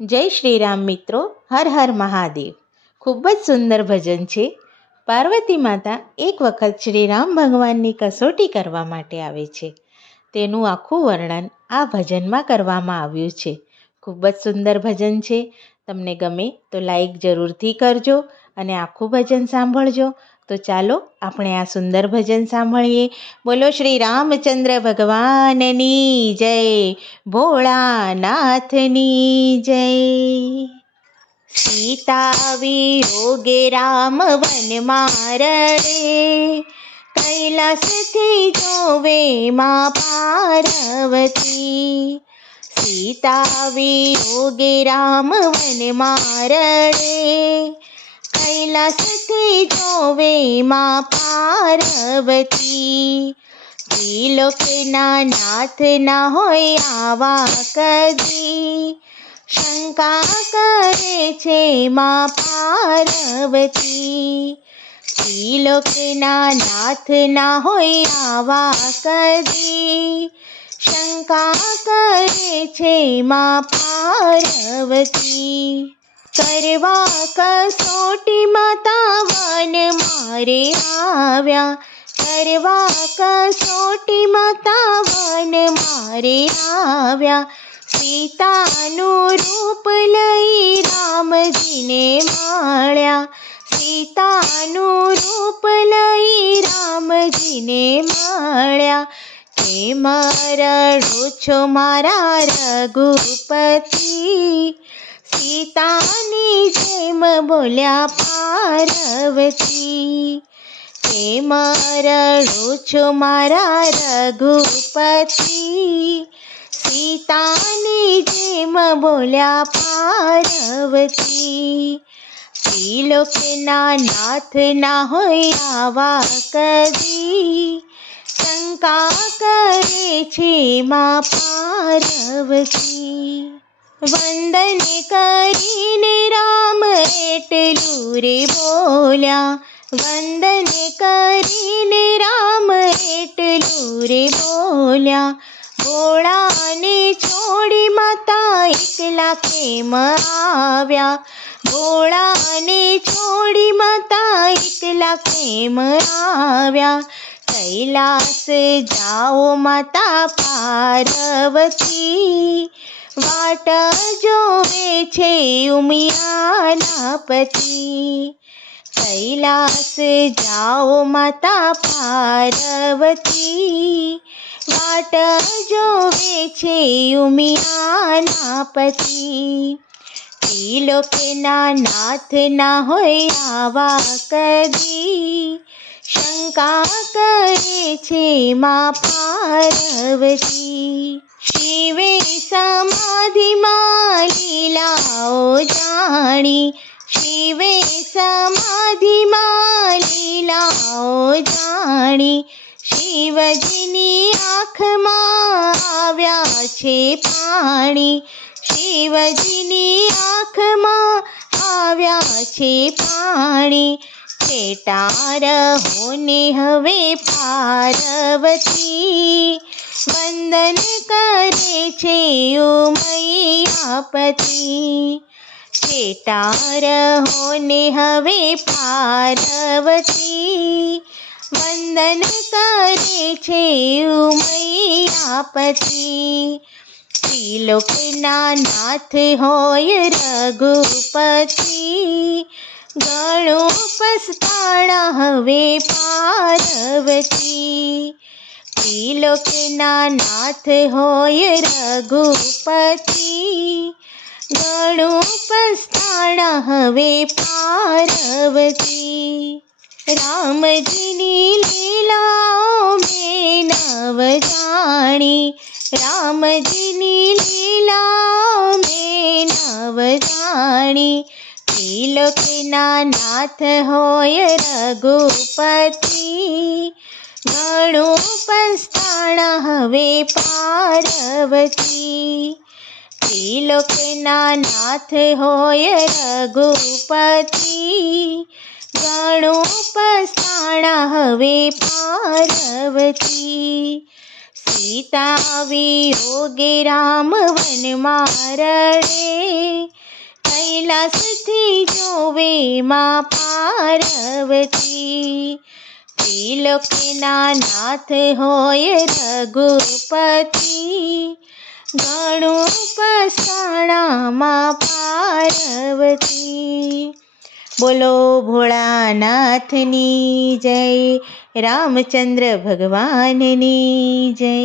જય શ્રી રામ મિત્રો, હર હર મહાદેવ. ખૂબ જ સુંદર ભજન છે. પાર્વતી માતા એક વખત શ્રી રામ ભગવાનની કસોટી કરવા માટે આવે છે. તેનું આખું વર્ણન આ ભજનમાં કરવામાં આવ્યું છે. ખૂબ જ સુંદર ભજન છે. તમને ગમે તો લાઈક જરૂરથી કરજો અને આખું ભજન સાંભળજો. તો ચાલો આપણે આ સુંદર ભજન સાંભળીએ. બોલો શ્રી રામચંદ્ર ભગવાનની જય, ભોળાનાથની જય. સીતા વિયોગે રામ વનમાં રડે, કૈલાસથી જોવે માં પાર્વતી. સીતા વિયોગે રામ વનમાં રડે, કૈલાસથી જોવે માં પાર્વતી. ત્રિલોકના નાથ ના હોય આવા કદી, શંકા કરે છે માં પાર્વતી. ત્રિલોકના નાથ ના હોય આવા કદી, શંકા કરે છે માં પાર્વતી. કરવા કસોટી માતા વન મારે આવ્યા, કરવા કસોટી માતા વન મારે આવ્યા. સીતાનું રૂપ લઈ રામજીને મળ્યા, સીતાનું રૂપ લઈ રામજીને મળ્યા. કેમ રડો છો મારા રઘુપતિ, સીતાની જેમ બોલ્યા પાર્વતી. કેમ રડો છો મારા રઘુપતિ, સીતાની જેમ બોલ્યા પાર્વતી. ત્રિલોકના નાથ ના હોય આવા કદી, શંકા કરે છે માં પાર્વતી. વંદન કરીને રામ એટલું રે બોલ્યા, વંદન કરીને રામ એટલું રે બોલ્યા. ભોળાને છોડી માતા એકલા કેમ આવ્યા, ભોળાને છોડી માતા એકલા કેમ આવ્યા. કૈલાસ જાઓ માતા પાર્વતી, વાટ જોવે છે ઉમિયાના પતિ. કૈલાસ જાઓ માતા પાર્વતી, વાટ જોવે છે ઉમિયાના પતિ. ત્રિલોકના નાથ ના હોય આવા કદી, શંકા કરે છે માં પાર્વતી. શિવે સમાધિમાં લીલાઓ જાણી, શિવે સમાધિમાં લીલાઓ જાણી. શિવજીની આંખમાં આવ્યા છે પાણી, શિવજીની આંખમાં આવ્યા છે પાણી. છેટા રહો ને હવે પાર્વતી, વંદન કરે છે ઉમૈયાપતિ. છેટા રહો ને હવે પાર્વતી, વંદન કરે છે ઉમૈયાપતિ. ત્રિલોકના નાથ હોય રઘુપતિ, ઘણું પસ્તાણા હવે પાર્વતી. ત્રિલોકના નાથ હોય રઘુપતિ, ઘણું પસ્તાણા હવે પાર્વતી. રામજીની લીલાઓ મેં નવ જાણી, રામજીની લીલાઓ મેં નવ જાણી. ત્રિલોકના નાથ હોય રઘુપતિ, ઘણું પસ્તાણા હવે પાર્વતી. ત્રિલોકના નાથ હોય રઘુપતિ, ઘણું પસ્તાણા હવે પાર્વતી. સીતા વિયોગે રામ વનમાં રડે, કૈલાસથી જોવે માં પાર્વતી, ત્રિલોકના નાથ હોય રઘુપતિ, ઘણું પસાણામાં પાર્વતી. બોલો ભોળાનાથની જય, રામચંદ્ર ભગવાનની જય.